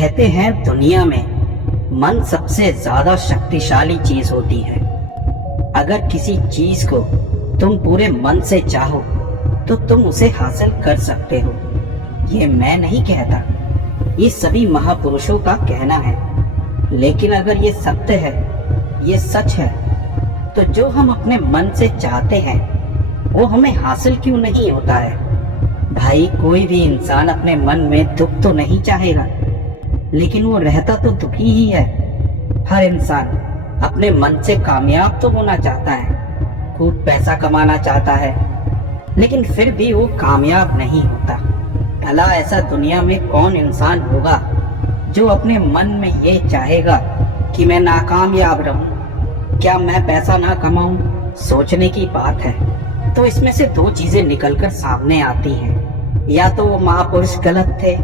कहते हैं दुनिया में मन सबसे ज्यादा शक्तिशाली चीज होती है। अगर किसी चीज को तुम पूरे मन से चाहो तो तुम उसे हासिल कर सकते हो। ये मैं नहीं कहता, ये सभी महापुरुषों का कहना है। लेकिन अगर ये सत्य है, ये सच है, तो जो हम अपने मन से चाहते हैं वो हमें हासिल क्यों नहीं होता है? भाई, कोई भी इंसान अपने मन में दुख तो नहीं चाहेगा, लेकिन वो रहता तो दुखी ही है। हर इंसान अपने मन से कामयाब तो होना चाहता है, खूब पैसा कमाना चाहता है, लेकिन फिर भी वो कामयाब नहीं होता। भला ऐसा दुनिया में कौन इंसान होगा जो अपने मन में ये चाहेगा कि मैं नाकामयाब रहूं, क्या मैं पैसा ना कमाऊं? सोचने की बात है। तो इसमें से दो चीजें निकलकर सामने आती हैं। या तो वो महापुरुष गलत थे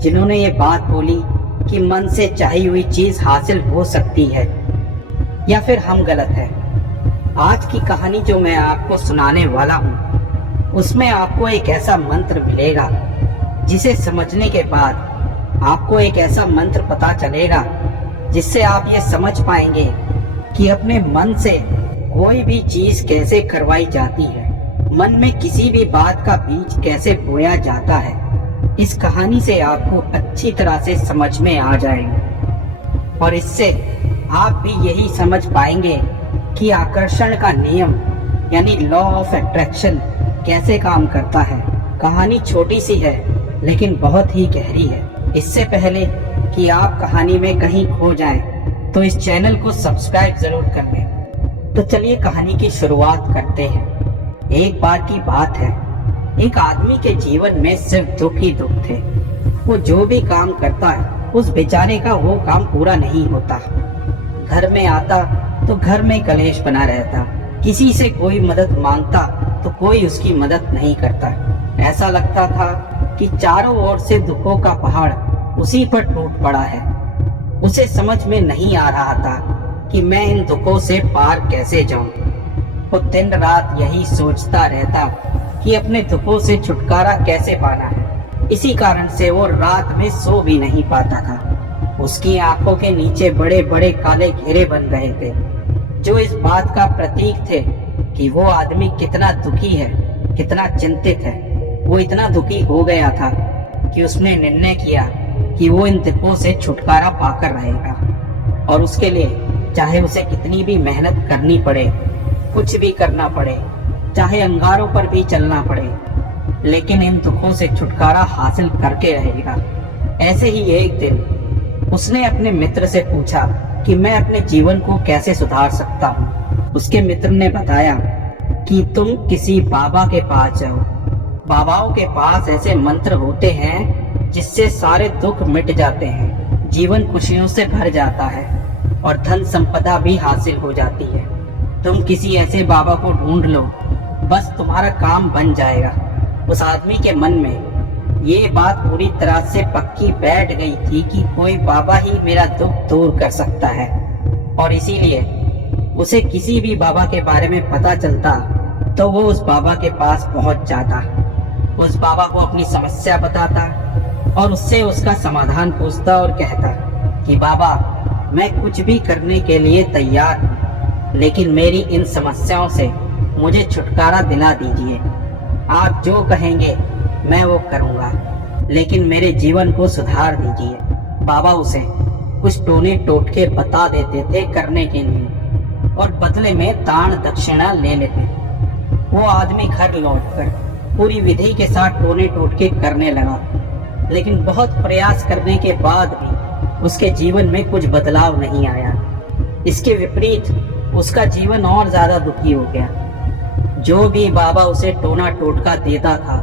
जिन्होंने ये बात बोली कि मन से चाही हुई चीज हासिल हो सकती है, या फिर हम गलत हैं। आज की कहानी जो मैं आपको सुनाने वाला हूँ उसमें आपको एक ऐसा मंत्र मिलेगा जिसे समझने के बाद आपको एक ऐसा मंत्र पता चलेगा जिससे आप ये समझ पाएंगे कि अपने मन से कोई भी चीज कैसे करवाई जाती है, मन में किसी भी बात का बीज कैसे बोया जाता है। इस कहानी से आपको अच्छी तरह से समझ में आ जाएगा और इससे आप भी यही समझ पाएंगे कि आकर्षण का नियम यानी लॉ ऑफ अट्रैक्शन कैसे काम करता है। कहानी छोटी सी है लेकिन बहुत ही गहरी है। इससे पहले कि आप कहानी में कहीं खो जाएं, तो इस चैनल को सब्सक्राइब जरूर कर लें। तो चलिए कहानी की शुरुआत करते हैं। एक बार की बात है, एक आदमी के जीवन में सिर्फ दुख ही दुख थे। वो जो भी काम करता है उस बेचारे का वो काम पूरा नहीं होता। घर में आता तो घर में कलेश बना रहता, किसी से कोई मदद मांगता तो कोई उसकी मदद नहीं करता। ऐसा लगता था कि चारों ओर से दुखों का पहाड़ उसी पर टूट पड़ा है। उसे समझ में नहीं आ रहा था कि मैं इन दुखों से पार कैसे जाऊं। वो दिन रात यही सोचता रहता कि अपने दुखों से छुटकारा कैसे पाना है। इसी कारण से वो रात में सो भी नहीं पाता था। उसकी आंखों के नीचे बड़े बड़े काले घेरे बन रहे थे, जो इस बात का प्रतीक थे कि वो आदमी कितना दुखी है, कितना चिंतित है। वो इतना दुखी हो गया था कि उसने निर्णय किया कि वो इन दुखों से छुटकारा पाकर रहेगा, और उसके लिए चाहे उसे कितनी भी मेहनत करनी पड़े, कुछ भी करना पड़े, चाहे अंगारों पर भी चलना पड़े, लेकिन इन दुखों से छुटकारा हासिल करके रहेगा। ऐसे ही एक दिन उसने अपने मित्र से पूछा कि मैं अपने जीवन को कैसे सुधार सकता हूँ। उसके मित्र ने बताया कि तुम किसी बाबा के पास जाओ। बाबाओं के पास ऐसे मंत्र होते हैं जिससे सारे दुख मिट जाते हैं, जीवन खुशियों से भर जाता है और धन संपदा भी हासिल हो जाती है। तुम किसी ऐसे बाबा को ढूंढ लो, बस तुम्हारा काम बन जाएगा। उस आदमी के मन में ये बात पूरी तरह से पक्की बैठ गई थी कि कोई बाबा ही मेरा दुख दूर कर सकता है, और इसीलिए उसे किसी भी बाबा के बारे में पता चलता तो वो उस बाबा के पास पहुंच जाता, उस बाबा को अपनी समस्या बताता और उससे उसका समाधान पूछता और कहता कि बाबा, मैं कुछ भी करने के लिए तैयार हूँ, लेकिन मेरी इन समस्याओं से मुझे छुटकारा दिला दीजिए। आप जो कहेंगे मैं वो करूँगा, लेकिन मेरे जीवन को सुधार दीजिए। बाबा उसे कुछ टोने टोटके बता देते थे करने के लिए, और बदले में दान दक्षिणा ले लेते। वो आदमी घर लौटकर पूरी विधि के साथ टोने टोटके करने लगा, लेकिन बहुत प्रयास करने के बाद भी उसके जीवन में कुछ बदलाव नहीं आया। इसके विपरीत उसका जीवन और ज्यादा दुखी हो गया। जो भी बाबा उसे टोना टोटका देता था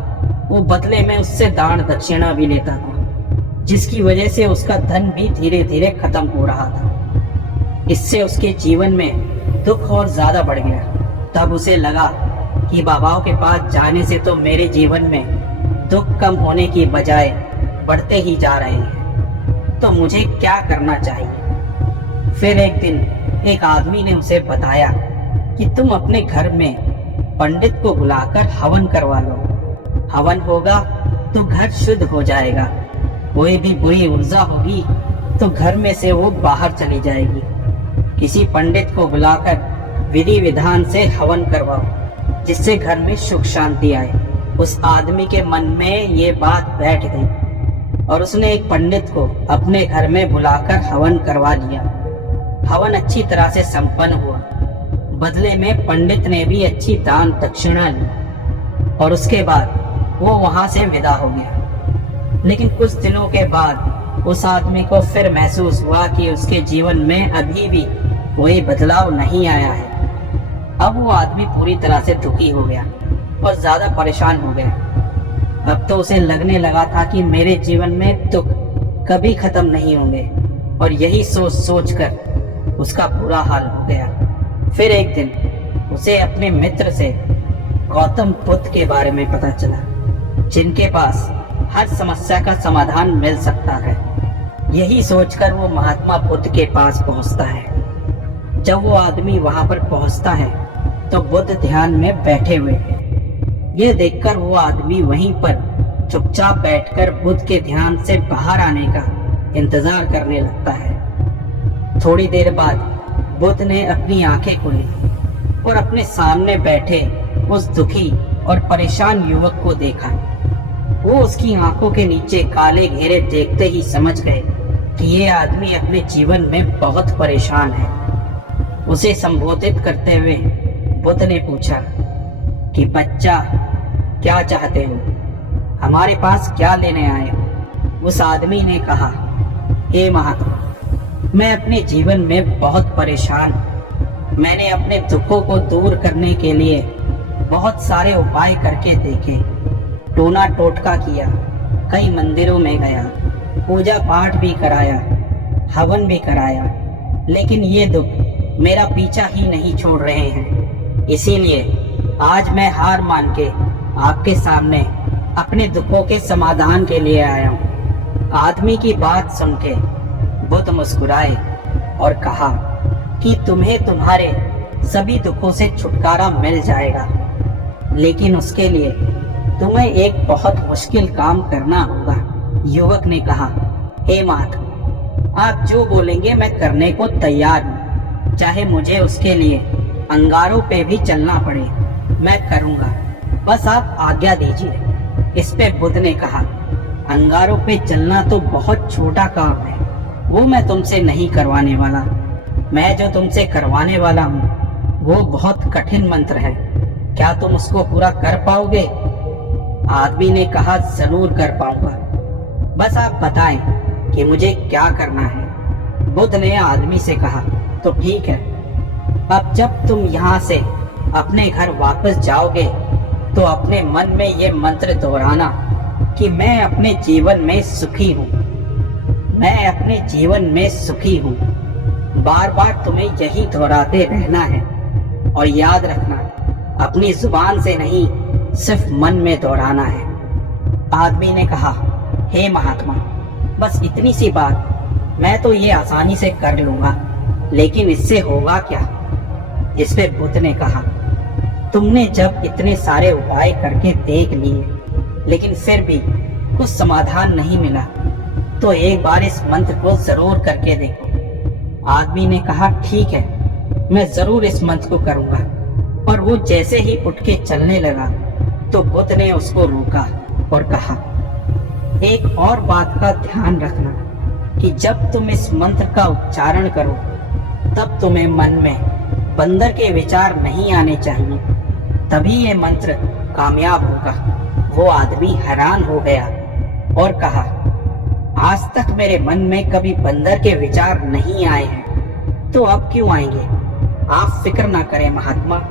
वो बदले में उससे दान दक्षिणा भी लेता था, जिसकी वजह से उसका धन भी धीरे धीरे खत्म हो रहा था। इससे उसके जीवन में दुख और ज्यादा बढ़ गया। तब उसे लगा कि बाबाओं के पास जाने से तो मेरे जीवन में दुख कम होने की बजाय बढ़ते ही जा रहे हैं, तो मुझे क्या करना चाहिए। फिर एक दिन एक आदमी ने उसे बताया कि तुम अपने घर में पंडित को बुलाकर हवन करवा लो। हवन होगा तो घर शुद्ध हो जाएगा कोई भी बुरी ऊर्जा होगी तो घर में से वो बाहर चली जाएगी। किसी पंडित को बुलाकर विधि विधान से हवन करवाओ, जिससे घर में सुख शांति आए। उस आदमी के मन में ये बात बैठ गई और उसने एक पंडित को अपने घर में बुलाकर हवन करवा लिया। हवन अच्छी तरह से संपन्न हुआ। बदले में पंडित ने भी अच्छी दान दक्षिणा ली और उसके बाद वो वहां से विदा हो गया। लेकिन कुछ दिनों के बाद उस आदमी को फिर महसूस हुआ कि उसके जीवन में अभी भी कोई बदलाव नहीं आया है। अब वो आदमी पूरी तरह से दुखी हो गया और ज्यादा परेशान हो गया। अब तो उसे लगने लगा था कि मेरे जीवन में दुख कभी खत्म नहीं होंगे, और यही सोच सोच कर उसका बुरा हाल हो गया। फिर एक दिन उसे अपने मित्र से गौतम बुद्ध के बारे में पता चला, जिनके पास हर समस्या का समाधान मिल सकता है। यही सोचकर वो महात्मा बुद्ध के पास पहुंचता है। जब वो आदमी वहां पर पहुंचता है तो बुद्ध ध्यान में बैठे हुए हैं। ये देखकर वो आदमी वहीं पर चुपचाप बैठकर बुद्ध के ध्यान से बाहर आने का इंतजार करने लगता है। थोड़ी देर बाद बुद्ध ने अपनी आंखें खोली और अपने सामने बैठे उस दुखी और परेशान युवक को देखा। वो उसकी आंखों के नीचे काले घेरे देखते ही समझ गए कि ये आदमी अपने जीवन में बहुत परेशान है। उसे संबोधित करते हुए बुद्ध ने पूछा कि बच्चा, क्या चाहते हो? हमारे पास क्या लेने आए हो? उस आदमी ने कहा, हे महात्मा, मैं अपने जीवन में बहुत परेशान हूं। मैंने अपने दुखों को दूर करने के लिए बहुत सारे उपाय करके देखे, टोना टोटका किया, कई मंदिरों में गया, पूजा पाठ भी कराया, हवन भी कराया, लेकिन ये दुख मेरा पीछा ही नहीं छोड़ रहे हैं। इसीलिए आज मैं हार मान के आपके सामने अपने दुखों के समाधान के लिए आया हूँ। आदमी की बात सुन के बुद्ध मुस्कुराए और कहा कि तुम्हें तुम्हारे सभी दुखों से छुटकारा मिल जाएगा, लेकिन उसके लिए तुम्हें एक बहुत मुश्किल काम करना होगा। युवक ने कहा, हे महात्मा, आप जो बोलेंगे मैं करने को तैयार हूँ, चाहे मुझे उसके लिए अंगारों पे भी चलना पड़े, मैं करूँगा, बस आप आज्ञा दीजिए। इस पे बुद्ध ने कहा, अंगारों पे चलना तो बहुत छोटा काम है, वो मैं तुमसे नहीं करवाने वाला। मैं जो तुमसे करवाने वाला हूँ वो बहुत कठिन मंत्र है, क्या तुम उसको पूरा कर पाओगे? आदमी ने कहा, जरूर कर पाऊंगा, बस आप बताएं कि मुझे क्या करना है। बुद्ध ने आदमी से कहा, तो ठीक है, अब जब तुम यहाँ से अपने घर वापस जाओगे तो अपने मन में ये मंत्र दोहराना कि मैं अपने जीवन में सुखी हूँ, मैं अपने जीवन में सुखी हूँ। बार बार तुम्हें यही दोहराते रहना है, और याद रखना, अपनी जुबान से नहीं, सिर्फ मन में दोहराना है। आदमी ने कहा, हे महात्मा, बस इतनी सी बात, मैं तो ये आसानी से कर लूंगा, लेकिन इससे होगा क्या? इस पे बुद्ध ने कहा, तुमने जब इतने सारे उपाय करके देख लिए, लेकिन फिर भी कुछ समाधान नहीं मिला, तो एक बार इस मंत्र को जरूर करके देखो। आदमी ने कहा, ठीक है, मैं जरूर इस मंत्र को करूंगा। और वो जैसे ही उठ के चलने लगा तो बुद्ध ने उसको रोका और कहा, एक और बात का ध्यान रखना कि जब तुम इस मंत्र का उच्चारण करो तब तुम्हें मन में बंदर के विचार नहीं आने चाहिए, तभी ये मंत्र कामयाब होगा। वो आदमी हैरान हो गया और कहा, आज तक मेरे मन में कभी बंदर के विचार नहीं आए हैं, तो अब क्यों आएंगे? आप फिक्र ना करें महात्मा,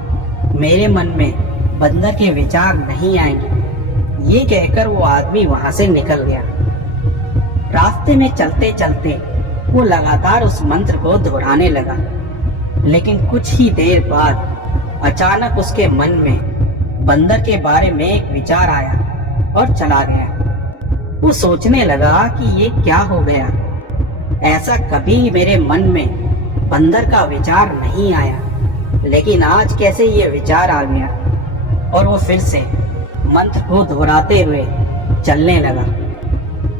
मेरे मन में बंदर के विचार नहीं आएंगे। ये कहकर वो आदमी वहां से निकल गया। रास्ते में चलते चलते वो लगातार उस मंत्र को दोहराने लगा, लेकिन कुछ ही देर बाद अचानक उसके मन में बंदर के बारे में एक विचार आया और चला गया। वो सोचने लगा कि ये क्या हो गया, ऐसा कभी मेरे मन में बंदर का विचार नहीं आया, लेकिन आज कैसे ये विचार आ गया? और वो फिर से मंत्र को दोहराते हुए चलने लगा।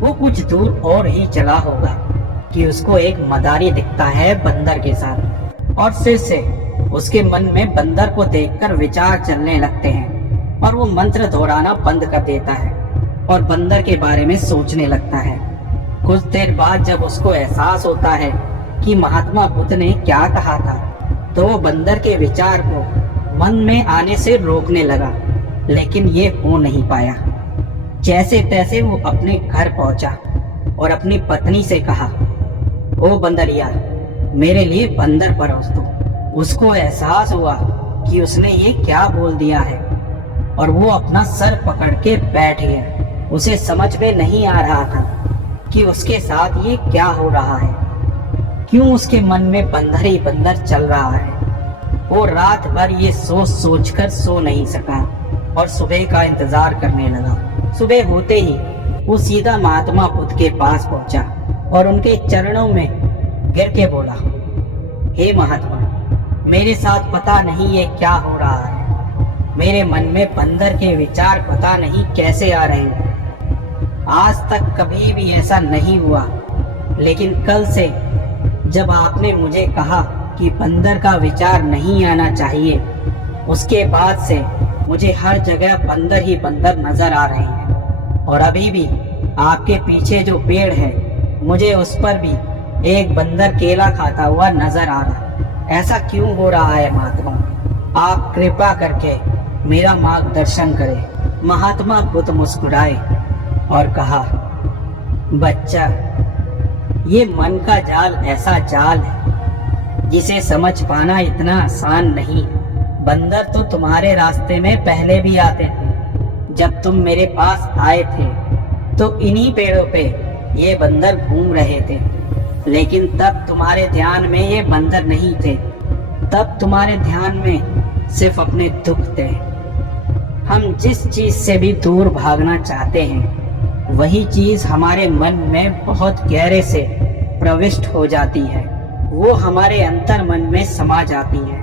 वो कुछ दूर और ही चला होगा कि उसको एक मदारी दिखता है बंदर के साथ, और फिर से उसके मन में बंदर को देखकर विचार चलने लगते हैं और वो मंत्र दोहराना बंद कर देता है और बंदर के बारे में सोचने लगता है। कुछ देर बाद जब उसको एहसास होता है कि महात्मा बुद्ध ने क्या कहा था, तो वो बंदर के विचार को मन में आने से रोकने लगा, लेकिन ये हो नहीं पाया। जैसे तैसे वो अपने घर पहुंचा और अपनी पत्नी से कहा, ओ बंदरिया, मेरे लिए बंदर परोस दो। उसको एहसास हुआ कि उसने ये क्या बोल दिया है और वो अपना सर पकड़ के बैठ गया। उसे समझ में नहीं आ रहा था कि उसके साथ ये क्या हो रहा है, क्यों उसके मन में बंदर ही बंदर चल रहा है। वो रात भर ये सोच सोच कर सो नहीं सका और सुबह का इंतजार करने लगा। सुबह होते ही वो सीधा महात्मा बुद्ध के पास पहुंचा और उनके चरणों में गिर के बोला, हे महात्मा, मेरे साथ पता नहीं ये क्या हो रहा है। मेरे मन में बंदर के विचार पता नहीं कैसे आ रहे हैं। आज तक कभी भी ऐसा नहीं हुआ, लेकिन कल से जब आपने मुझे कहा कि बंदर का विचार नहीं आना चाहिए, उसके बाद से मुझे हर जगह बंदर ही बंदर नजर आ रहे हैं। और अभी भी आपके पीछे जो पेड़ है, मुझे उस पर भी एक बंदर केला खाता हुआ नजर आ रहा है। ऐसा क्यों हो रहा है महात्मा? आप कृपा करके मेरा मार्गदर्शन करें। महात्मा बुद्ध मुस्कुराए और कहा, बच्चा, ये मन का जाल ऐसा जाल है जिसे समझ पाना इतना आसान नहीं। बंदर तो तुम्हारे रास्ते में पहले भी आते थे। जब तुम मेरे पास आए थे तो इन्हीं पेड़ों पे ये बंदर घूम रहे थे, लेकिन तब तुम्हारे ध्यान में ये बंदर नहीं थे। तब तुम्हारे ध्यान में सिर्फ अपने दुख थे। हम जिस चीज से भी दूर भागना चाहते हैं, वही चीज हमारे मन में बहुत गहरे से प्रविष्ट हो जाती है। वो हमारे अंतर मन में समा जाती है।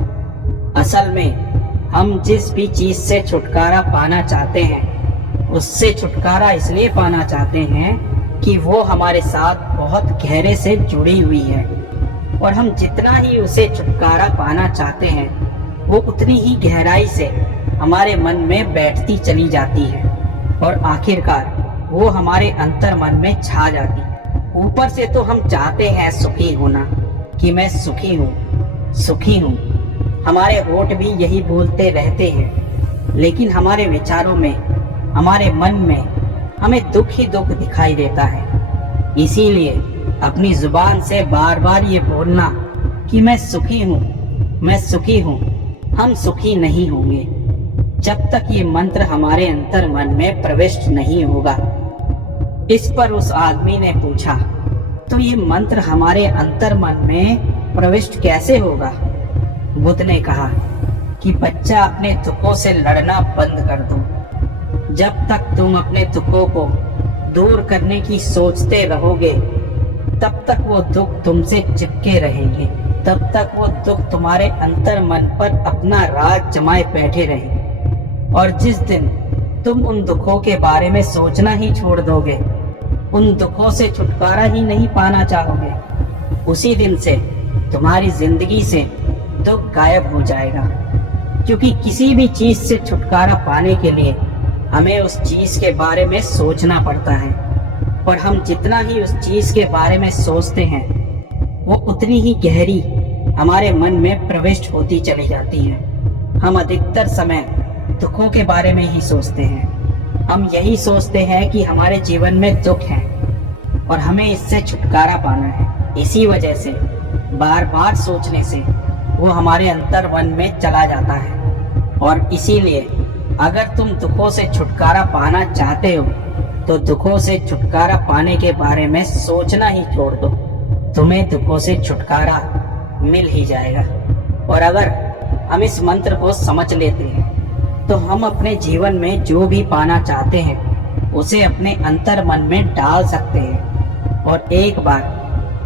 असल में हम जिस भी चीज से छुटकारा पाना चाहते हैं, उससे छुटकारा इसलिए पाना चाहते हैं कि वो हमारे साथ बहुत गहरे से जुड़ी हुई है, और हम जितना ही उसे छुटकारा पाना चाहते हैं, वो उतनी ही गहराई से हमारे मन में बैठती चली जाती है और आखिरकार वो हमारे अंतर मन में छा जाती है। ऊपर से तो हम चाहते हैं सुखी होना, कि मैं सुखी हूँ, सुखी हूँ। हमारे होठ भी यही बोलते रहते हैं, लेकिन हमारे विचारों में, हमारे मन में हमें दुख ही दुख दिखाई देता है। इसीलिए अपनी जुबान से बार बार ये बोलना कि मैं सुखी हूँ, मैं सुखी हूँ, हम सुखी नहीं होंगे जब तक ये मंत्र हमारे अंतर मन में प्रविष्ट नहीं होगा। इस पर उस आदमी ने पूछा, तो ये मंत्र हमारे अंतर मन में प्रविष्ट कैसे होगा? बुद्ध ने कहा कि बच्चा, अपने दुखों से लड़ना बंद कर दो। जब तक तुम अपने दुखों को दूर करने की सोचते रहोगे, तब तक वो दुख तुमसे चिपके रहेंगे। तब तक वो दुख तुम्हारे अंतर मन पर अपना राज जमाए बैठे रहेंगे। और जिस दिन तुम उन दुखों के बारे में सोचना ही छोड़ दोगे, उन दुखों से छुटकारा ही नहीं पाना चाहोगे, उसी दिन से तुम्हारी जिंदगी से दुख गायब हो जाएगा। क्योंकि किसी भी चीज से छुटकारा पाने के लिए हमें उस चीज के बारे में सोचना पड़ता है, और हम जितना ही उस चीज के बारे में सोचते हैं, वो उतनी ही गहरी हमारे मन में प्रविष्ट होती चली जाती है। हम अधिकतर समय दुखों के बारे में ही सोचते हैं। हम यही सोचते हैं कि हमारे जीवन में दुख है और हमें इससे छुटकारा पाना है। इसी वजह से बार बार सोचने से वो हमारे अंतर मन में चला जाता है। और इसीलिए अगर तुम दुखों से छुटकारा पाना चाहते हो, तो दुखों से छुटकारा पाने के बारे में सोचना ही छोड़ दो। तुम्हें दुखों से छुटकारा मिल ही जाएगा। और अगर हम इस मंत्र को समझ लेते हैं, तो हम अपने जीवन में जो भी पाना चाहते हैं, उसे अपने अंतर मन में डाल सकते हैं। और एक बार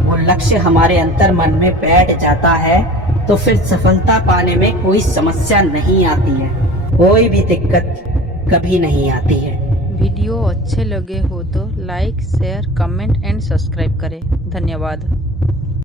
वो लक्ष्य हमारे अंतर मन में बैठ जाता है, तो फिर सफलता पाने में कोई समस्या नहीं आती है, कोई भी दिक्कत कभी नहीं आती है। वीडियो अच्छे लगे हो तो like share comment and subscribe करें। धन्यवाद।